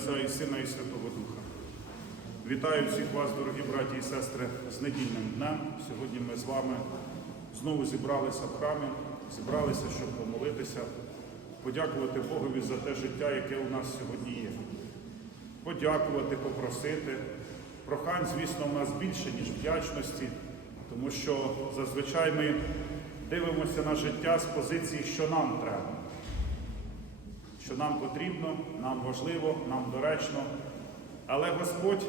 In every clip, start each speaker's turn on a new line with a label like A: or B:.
A: Отця і Сина і Святого Духа. Вітаю всіх вас, дорогі браті і сестри, з недільним днем. Сьогодні ми з вами знову зібралися в храмі, зібралися, щоб помолитися, подякувати Богові за те життя, яке у нас сьогодні є. Подякувати, попросити. Прохань, звісно, у нас більше, ніж вдячності, тому що зазвичай ми дивимося на життя з позиції, що нам треба що нам потрібно, нам важливо, нам доречно. Але Господь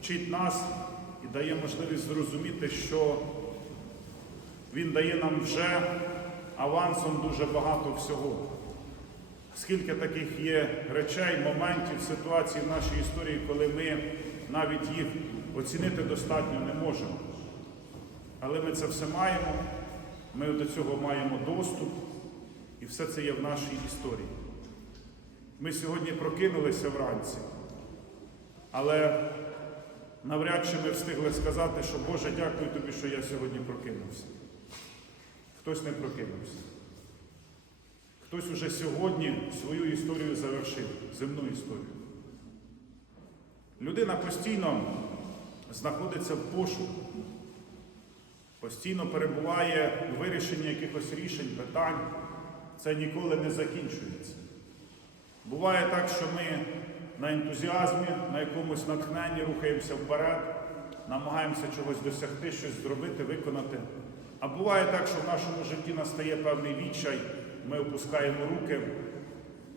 A: вчить нас і дає можливість зрозуміти, що Він дає нам вже авансом дуже багато всього. Скільки таких є речей, моментів, ситуацій в нашій історії, коли ми навіть їх оцінити достатньо не можемо. Але ми це все маємо, ми до цього маємо доступ. І все це є в нашій історії. Ми сьогодні прокинулися вранці, але навряд чи ми встигли сказати, що Боже, дякую тобі, що я сьогодні прокинувся. Хтось не прокинувся. Хтось уже сьогодні свою історію завершив, земну історію. Людина постійно знаходиться в пошуку, постійно перебуває у вирішенні якихось рішень, питань це ніколи не закінчується. Буває так, що ми на ентузіазмі, на якомусь натхненні рухаємося вперед, намагаємося чогось досягти, щось зробити, виконати. А буває так, що в нашому житті настає певний відчай, ми опускаємо руки.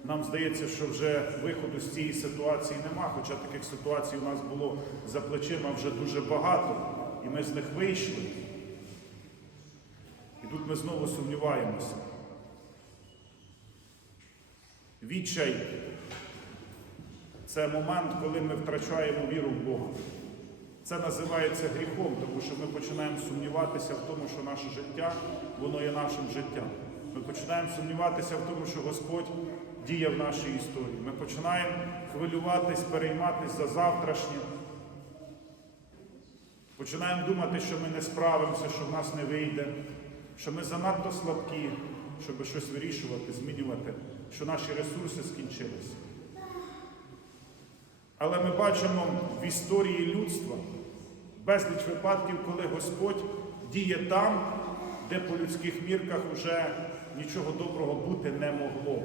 A: Нам здається, що вже виходу з цієї ситуації нема, хоча таких ситуацій у нас було за плечима вже дуже багато, і ми з них вийшли. І тут ми знову сумніваємося. Відчай це момент, коли ми втрачаємо віру в Бога. Це називається гріхом, тому що ми починаємо сумніватися в тому, що наше життя, воно є нашим життям. Ми починаємо сумніватися в тому, що Господь діє в нашій історії. Ми починаємо хвилюватись, перейматись за завтрашнє. Починаємо думати, що ми не справимося, що в нас не вийде, що ми занадто слабкі, щоб щось вирішувати, змінювати, що наші ресурси скінчилися. Але ми бачимо в історії людства безліч випадків, коли Господь діє там, де по людських мірках вже нічого доброго бути не могло.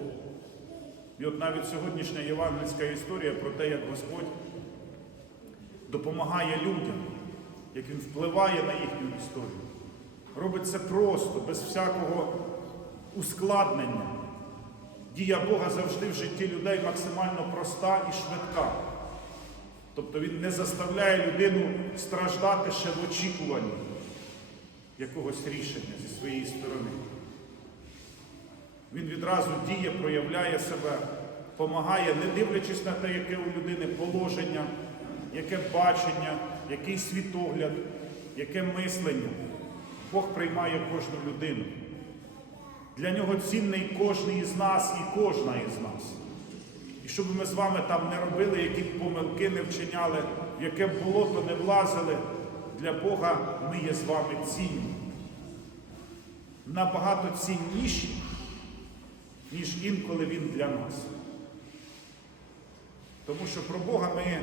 A: І от навіть сьогоднішня євангельська історія про те, як Господь допомагає людям, як Він впливає на їхню історію. Робить це просто, без всякого ускладнення. Дія Бога завжди в житті людей максимально проста і швидка. Тобто Він не заставляє людину страждати ще в очікуванні якогось рішення зі своєї сторони. Він відразу діє, проявляє себе, допомагає, не дивлячись на те, яке у людини положення, яке бачення, який світогляд, яке мислення. Бог приймає кожну людину. Для нього цінний кожен із нас і кожна із нас. І щоб ми з вами там не робили, які б помилки не вчиняли, в яке б болото не влазили, для Бога ми є з вами цінні. Набагато цінніші, ніж інколи Він для нас. Тому що про Бога ми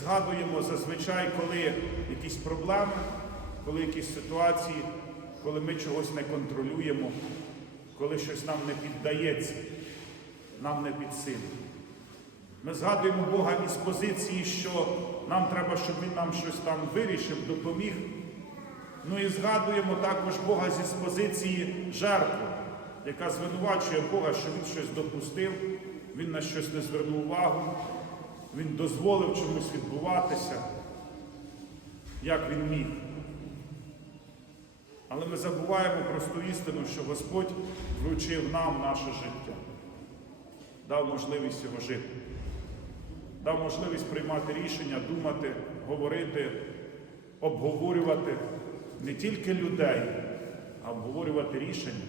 A: згадуємо зазвичай, коли якісь проблеми, коли якісь ситуації, коли ми чогось не контролюємо, коли щось нам не піддається, нам не під силу. Ми згадуємо Бога із позиції, що нам треба, щоб Він нам щось там вирішив, допоміг. Ну і згадуємо також Бога зі позиції жертви, яка звинувачує Бога, що Він щось допустив, Він на щось не звернув увагу, Він дозволив чомусь відбуватися, як він міг. Але ми забуваємо просту істину, що Господь вручив нам наше життя, дав можливість його жити, дав можливість приймати рішення, думати, говорити, обговорювати не тільки людей, а обговорювати рішення,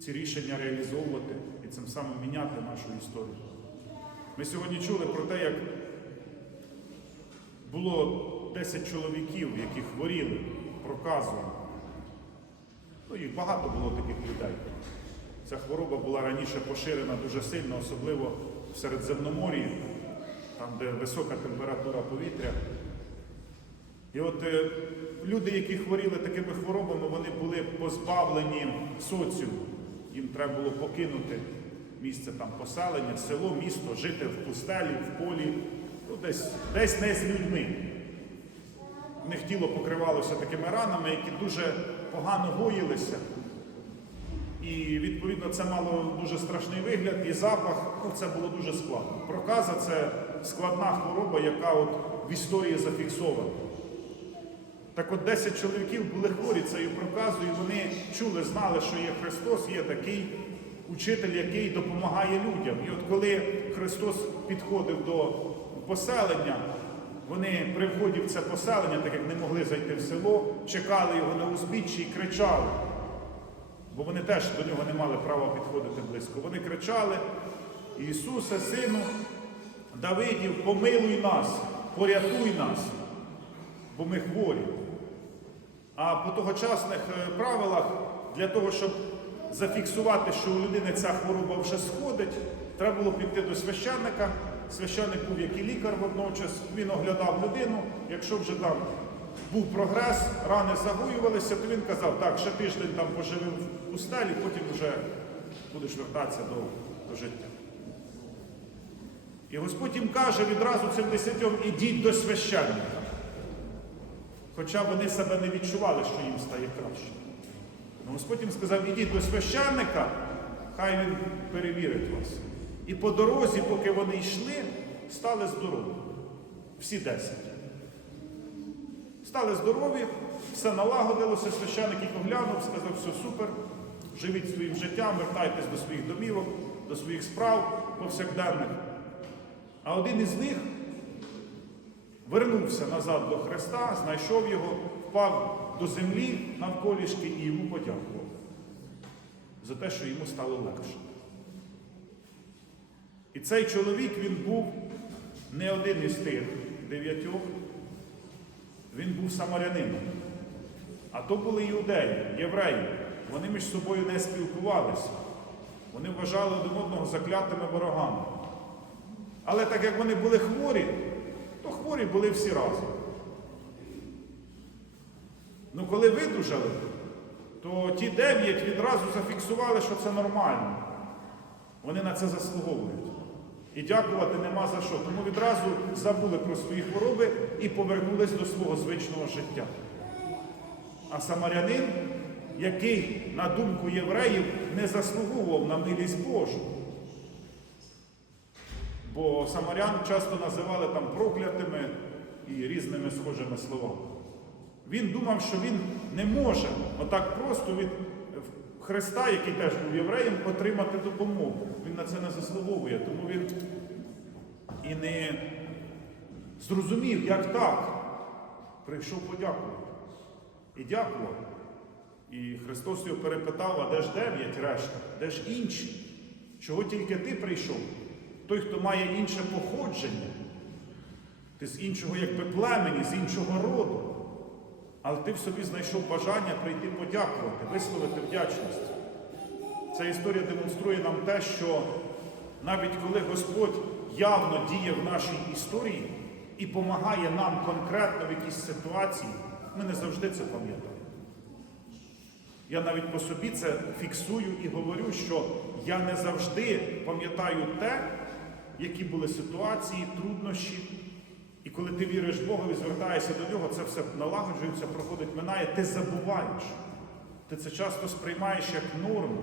A: ці рішення реалізовувати і цим самим міняти нашу історію. Ми сьогодні чули про те, як було 10 чоловіків, які хворіли проказом. Ну, їх багато було таких людей. Ця хвороба була раніше поширена дуже сильно, особливо в Середземномор'ї, там, де висока температура повітря. І от е, люди, які хворіли такими хворобами, вони були позбавлені соціуму. Їм треба було покинути місце там поселення, село, місто, жити в пустелі, в полі, ну, десь, десь не з людьми. В них тіло покривалося такими ранами, які дуже погано гоїлися. І відповідно це мало дуже страшний вигляд і запах. Ну, це було дуже складно. Проказа це складна хвороба, яка от в історії зафіксована. Так от 10 чоловіків були хворі цією проказою, і вони чули, знали, що є Христос, є такий учитель, який допомагає людям. І от коли Христос підходив до поселення, вони при вході в це поселення, так як не могли зайти в село, чекали його на узбіччі і кричали. Бо вони теж до нього не мали права підходити близько. Вони кричали: Ісусе, Сину Давидів, помилуй нас, порятуй нас, бо ми хворі. А по тогочасних е, правилах для того, щоб зафіксувати, що у людини ця хвороба вже сходить, треба було піти до священника. Священник був як і лікар водночас, він оглядав людину. Якщо вже там був прогрес, рани загоювалися, то він казав, так, ще тиждень там поживи в пустелі, потім вже будеш вертатися до, до життя. І Господь їм каже відразу цим десятьом, ідіть до священника. Хоча вони себе не відчували, що їм стає краще. Но Господь їм сказав, ідіть до священника, хай він перевірить вас. І по дорозі, поки вони йшли, стали здорові. Всі десять. Стали здорові, все налагодилося, священник їх оглянув, сказав, все супер, живіть своїм життям, вертайтесь до своїх домівок, до своїх справ повсякденних. А один із них вернувся назад до Христа, знайшов його, впав до землі навколішки і йому подякував за те, що йому стало легше. І цей чоловік він був не один із тих дев'ятьох, він був самарянином. А то були іудеї, євреї. Вони між собою не спілкувалися. Вони вважали один одного заклятими ворогами. Але так як вони були хворі, то хворі були всі разом. Ну, коли видужали, то ті дев'ять відразу зафіксували, що це нормально. Вони на це заслуговують. І дякувати нема за що. Тому відразу забули про свої хвороби і повернулись до свого звичного життя. А самарянин, який, на думку євреїв, не заслуговував на милість Божу. Бо самарян часто називали там проклятими і різними схожими словами. Він думав, що він не може отак просто від Христа, який теж був євреєм, отримати допомогу. Він на це не заслуговує, тому він і не зрозумів, як так. Прийшов подякувати. І дякував. І Христос його перепитав, а де ж дев'ять решта, де ж інші? Чого тільки ти прийшов? Той, хто має інше походження, ти з іншого якби племені, з іншого роду. Але ти в собі знайшов бажання прийти подякувати, висловити вдячність. Ця історія демонструє нам те, що навіть коли Господь явно діє в нашій історії і допомагає нам конкретно в якійсь ситуації, ми не завжди це пам'ятаємо. Я навіть по собі це фіксую і говорю, що я не завжди пам'ятаю те, які були ситуації, труднощі. І коли ти віриш в Бога і звертаєшся до нього, це все налагоджується, проходить, минає, ти забуваєш. Ти це часто сприймаєш як норму,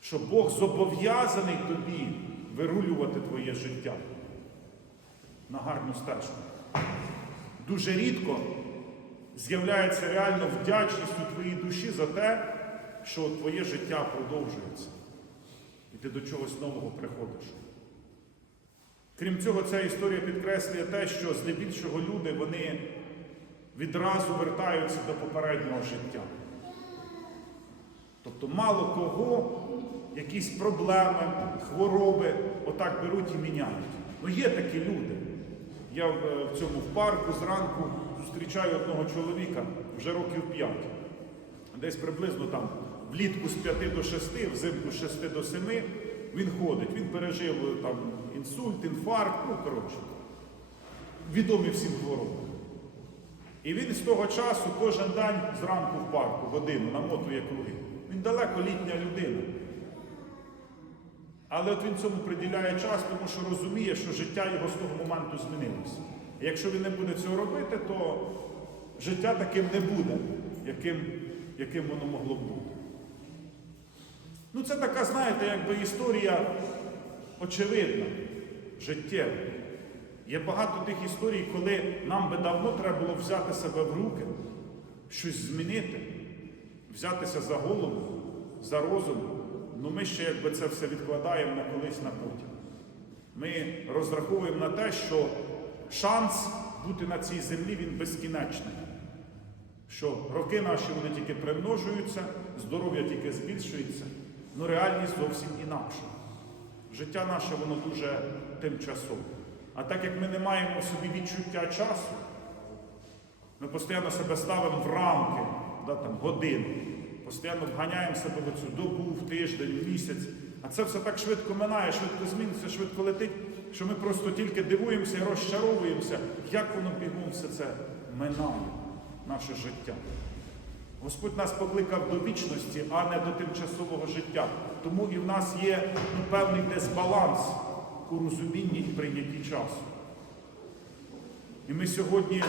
A: що Бог зобов'язаний тобі вирулювати твоє життя на гарну стежку. Дуже рідко з'являється реально вдячність у твоїй душі за те, що твоє життя продовжується. І ти до чогось нового приходиш. Крім цього, ця історія підкреслює те, що здебільшого люди вони відразу вертаються до попереднього життя. Тобто мало кого якісь проблеми, хвороби отак беруть і міняють. Ну є такі люди. Я в, в цьому в парку зранку зустрічаю одного чоловіка вже років 5. Десь приблизно там влітку з 5 до 6, взимку з 6 до 7. він ходить, він пережив е, там інсульт, інфаркт, ну коротше, відомі всім хвороби. І він з того часу кожен день зранку в парку, годину, намотує круги. Він далеко літня людина. Але от він цьому приділяє час, тому що розуміє, що життя його з того моменту змінилося. Якщо він не буде цього робити, то життя таким не буде, яким, яким воно могло бути. Ну, це така, знаєте, якби історія очевидна, життєва. Є багато тих історій, коли нам би давно треба було взяти себе в руки, щось змінити, взятися за голову, за розум. Ну ми ще якби це все відкладаємо на колись на потім. Ми розраховуємо на те, що шанс бути на цій землі він безкінечний. Що роки наші вони тільки примножуються, здоров'я тільки збільшується, ну реальність зовсім інакша. Життя наше воно дуже тимчасове. А так як ми не маємо в собі відчуття часу, ми постійно себе ставимо в рамки, да, там, годин, постійно вганяємо себе в цю добу, в тиждень, в місяць. А це все так швидко минає, швидко зміниться, швидко летить, що ми просто тільки дивуємося і розчаровуємося, як воно бігом все це минає, наше життя. Господь нас покликав до вічності, а не до тимчасового життя. Тому і в нас є ну, певний дисбаланс у розумінні і прийнятті часу. І ми сьогодні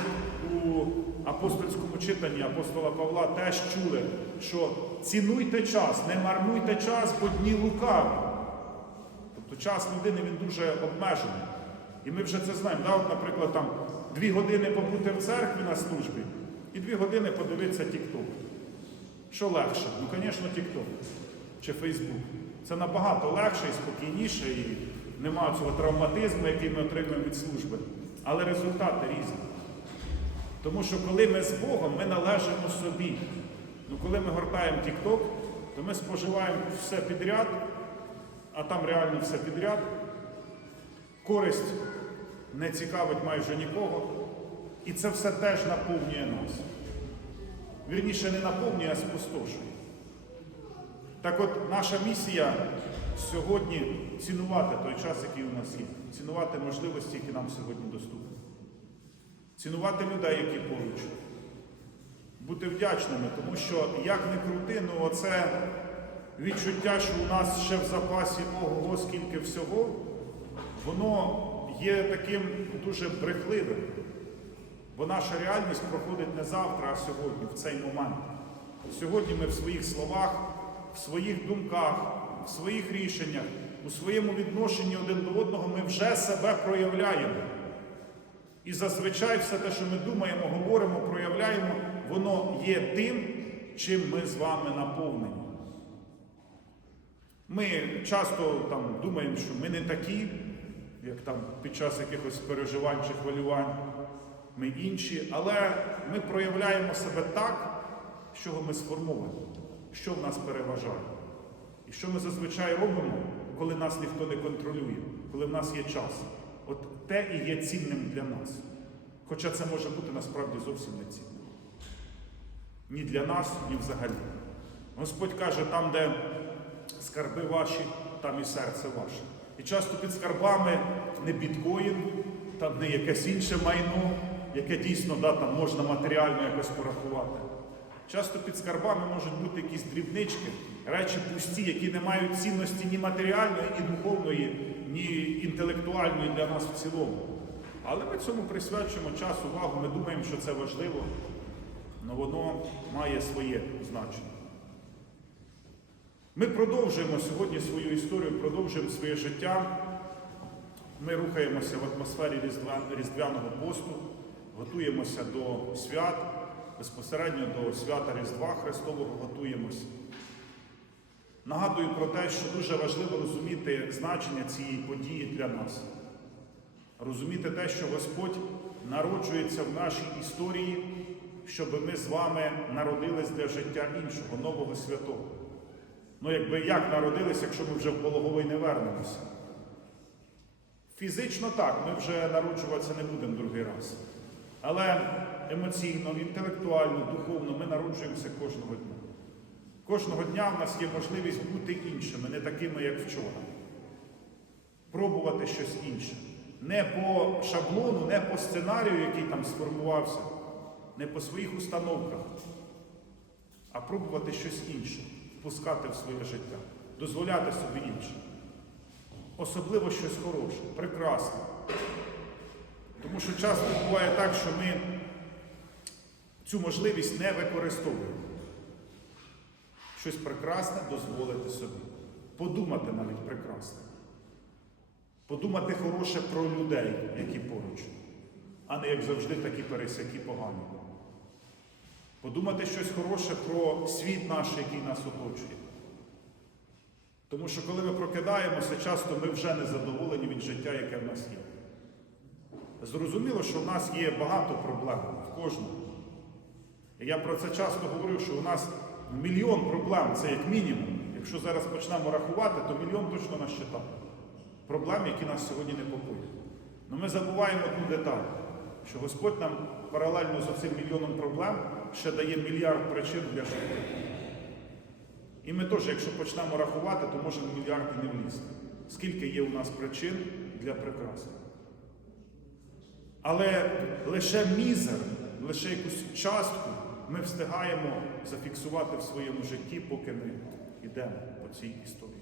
A: у апостольському читанні апостола Павла теж чули, що цінуйте час, не марнуйте час, бо дні лукаві. Тобто час людини він дуже обмежений. І ми вже це знаємо. Да? От, наприклад, там дві години побути в церкві на службі і дві години подивитися TikTok. Що легше? Ну, звісно, TikTok чи Facebook. Це набагато легше і спокійніше, і немає цього травматизму, який ми отримуємо від служби. Але результати різні. Тому що коли ми з Богом, ми належимо собі. Ну, коли ми гортаємо TikTok, то ми споживаємо все підряд, а там реально все підряд. Користь не цікавить майже нікого. І це все теж наповнює нас. Вірніше, не наповнює, а спустошує. Так от наша місія сьогодні цінувати той час, який у нас є, цінувати можливості, які нам сьогодні доступні, цінувати людей, які поруч, бути вдячними, тому що як не крути, ну оце відчуття, що у нас ще в запасі ого, скільки всього, воно є таким дуже брехливим. Бо наша реальність проходить не завтра, а сьогодні, в цей момент. Сьогодні ми в своїх словах, в своїх думках, в своїх рішеннях, у своєму відношенні один до одного ми вже себе проявляємо. І зазвичай все те, що ми думаємо, говоримо, проявляємо, воно є тим, чим ми з вами наповнені. Ми часто там думаємо, що ми не такі, як там під час якихось переживань чи хвилювань, ми інші, але ми проявляємо себе так, з чого ми сформовані, що в нас переважає. І що ми зазвичай робимо, коли нас ніхто не контролює, коли в нас є час. От те і є цінним для нас. Хоча це може бути насправді зовсім не цінним. Ні для нас, ні взагалі. Господь каже, там, де скарби ваші, там і серце ваше. І часто під скарбами не біткоін, там не якесь інше майно, яке дійсно да, там можна матеріально якось порахувати. Часто під скарбами можуть бути якісь дрібнички, речі пусті, які не мають цінності ні матеріальної, ні духовної, ні інтелектуальної для нас в цілому. Але ми цьому присвячуємо час, увагу, ми думаємо, що це важливо, але воно має своє значення. Ми продовжуємо сьогодні свою історію, продовжуємо своє життя. Ми рухаємося в атмосфері різдвяного посту, готуємося до свят, безпосередньо до свята Різдва Христового готуємося. Нагадую про те, що дуже важливо розуміти значення цієї події для нас. Розуміти те, що Господь народжується в нашій історії, щоб ми з вами народились для життя іншого, нового святого. Ну, якби як народились, якщо ми вже в пологовий не вернемося? Фізично так, ми вже народжуватися не будемо другий раз. Але емоційно, інтелектуально, духовно ми народжуємося кожного дня. Кожного дня в нас є можливість бути іншими, не такими, як вчора. пробувати щось інше. Не по шаблону, не по сценарію, який там сформувався, не по своїх установках, а пробувати щось інше, впускати в своє життя, дозволяти собі інше. Особливо щось хороше, прекрасне. Тому що часто буває так, що ми цю можливість не використовуємо. Щось прекрасне дозволити собі. Подумати навіть прекрасне. Подумати хороше про людей, які поруч, а не як завжди такі пересякі погані. Подумати щось хороше про світ наш, який нас оточує. Тому що коли ми прокидаємося, часто ми вже не задоволені від життя, яке в нас є. Зрозуміло, що в нас є багато проблем в кожному. І я про це часто говорю, що у нас мільйон проблем, це як мінімум. Якщо зараз почнемо рахувати, то мільйон точно нас читає. Проблем, які нас сьогодні непокоять. Але ми забуваємо одну деталь, що Господь нам паралельно з цим мільйоном проблем ще дає мільярд причин для життя. І ми теж, якщо почнемо рахувати, то можемо мільярд і не влізти. Скільки є у нас причин для прекрасного. Але лише мізер, лише якусь частку ми встигаємо зафіксувати в своєму житті, поки ми йдемо по цій історії.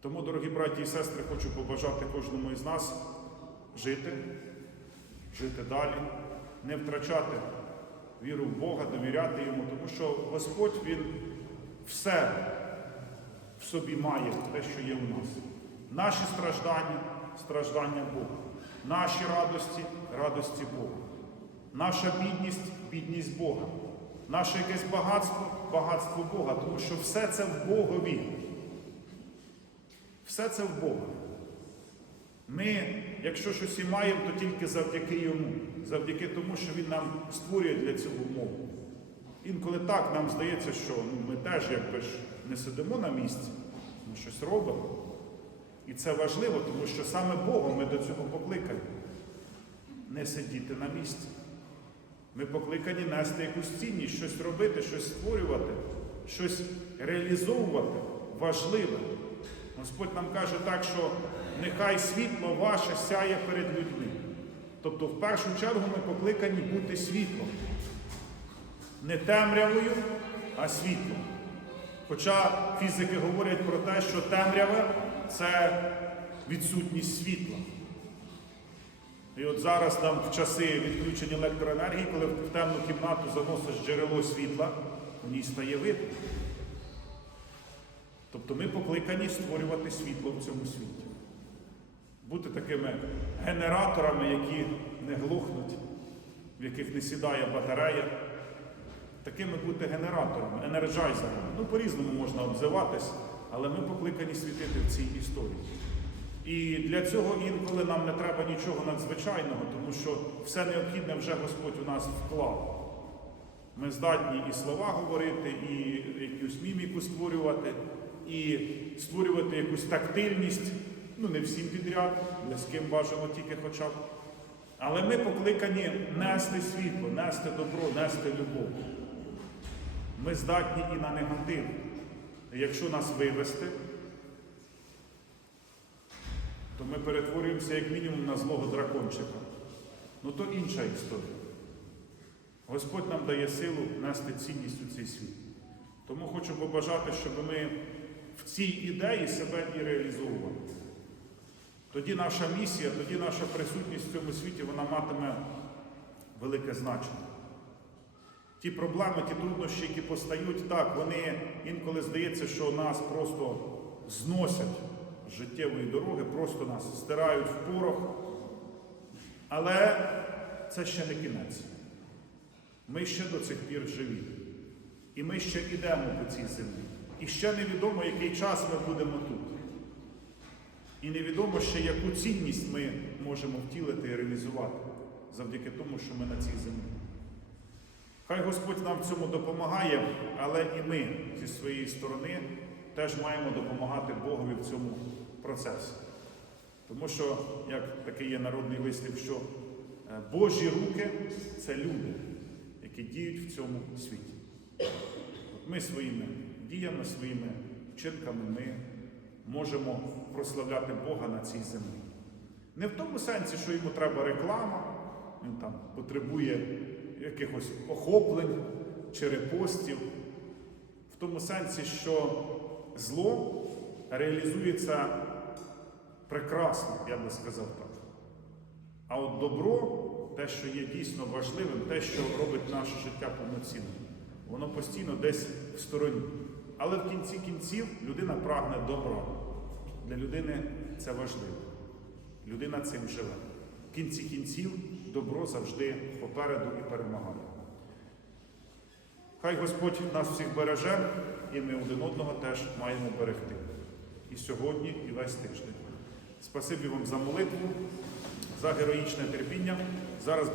A: Тому, дорогі браті і сестри, хочу побажати кожному із нас жити, жити далі, не втрачати віру в Бога, довіряти йому, тому що Господь Він все в собі має, те, що є у нас. Наші страждання страждання Бога, наші радості радості Бога, наша бідність бідність Бога, наше якесь багатство багатство Бога, тому що все це в Богові. Все це в Бога. Ми, якщо щось і маємо, то тільки завдяки йому, завдяки тому, що Він нам створює для цього умову. Інколи так нам здається, що ну, ми теж якби ж не сидимо на місці, ми щось робимо. І це важливо, тому що саме Богом ми до цього покликані. Не сидіти на місці. Ми покликані нести якусь цінність, щось робити, щось створювати, щось реалізовувати важливе. Господь нам каже так, що нехай світло ваше сяє перед людьми. Тобто, в першу чергу ми покликані бути світлом. Не темрявою, а світлом. Хоча фізики говорять про те, що темрява це відсутність світла. І от зараз нам в часи відключення електроенергії, коли в темну кімнату заносиш джерело світла, у ній стає видно. Тобто ми покликані створювати світло в цьому світі. Бути такими генераторами, які не глухнуть, в яких не сідає батарея. Такими бути генераторами, енерджайзерами. Ну, по-різному можна обзиватись, але ми покликані світити в цій історії. І для цього інколи нам не треба нічого надзвичайного, тому що все необхідне вже Господь у нас вклав. Ми здатні і слова говорити, і якусь міміку створювати, і створювати якусь тактильність, ну не всім підряд, близьким бажано тільки хоча б. Але ми покликані нести світло, нести добро, нести любов. Ми здатні і на негатив. Якщо нас вивести, то ми перетворюємося як мінімум на злого дракончика. Ну то інша історія. Господь нам дає силу нести цінність у цей світ. Тому хочу побажати, щоб ми в цій ідеї себе і реалізовували. Тоді наша місія, тоді наша присутність в цьому світі вона матиме велике значення. Ті проблеми, ті труднощі, які постають, так, вони інколи здається, що нас просто зносять з життєвої дороги, просто нас стирають в порох. Але це ще не кінець. Ми ще до цих пір живі. І ми ще йдемо по цій землі. І ще невідомо, який час ми будемо тут. І невідомо ще, яку цінність ми можемо втілити і реалізувати завдяки тому, що ми на цій землі. Хай Господь нам в цьому допомагає, але і ми зі своєї сторони теж маємо допомагати Богові в цьому процесі. Тому що, як такий є народний вислів, що е, Божі руки це люди, які діють в цьому світі. От ми своїми діями, своїми вчинками ми можемо прославляти Бога на цій землі. Не в тому сенсі, що йому треба реклама, він там потребує якихось охоплень чи репостів, в тому сенсі, що зло реалізується прекрасно, я би сказав так. А от добро, те, що є дійсно важливим, те, що робить наше життя повноцінним, воно постійно десь в стороні. Але в кінці кінців людина прагне добра. Для людини це важливо. Людина цим живе. В кінці кінців добро завжди попереду і перемагає. Хай Господь нас всіх береже, і ми один одного теж маємо берегти. І сьогодні, і весь тиждень. Спасибі вам за молитву, за героїчне терпіння. Зараз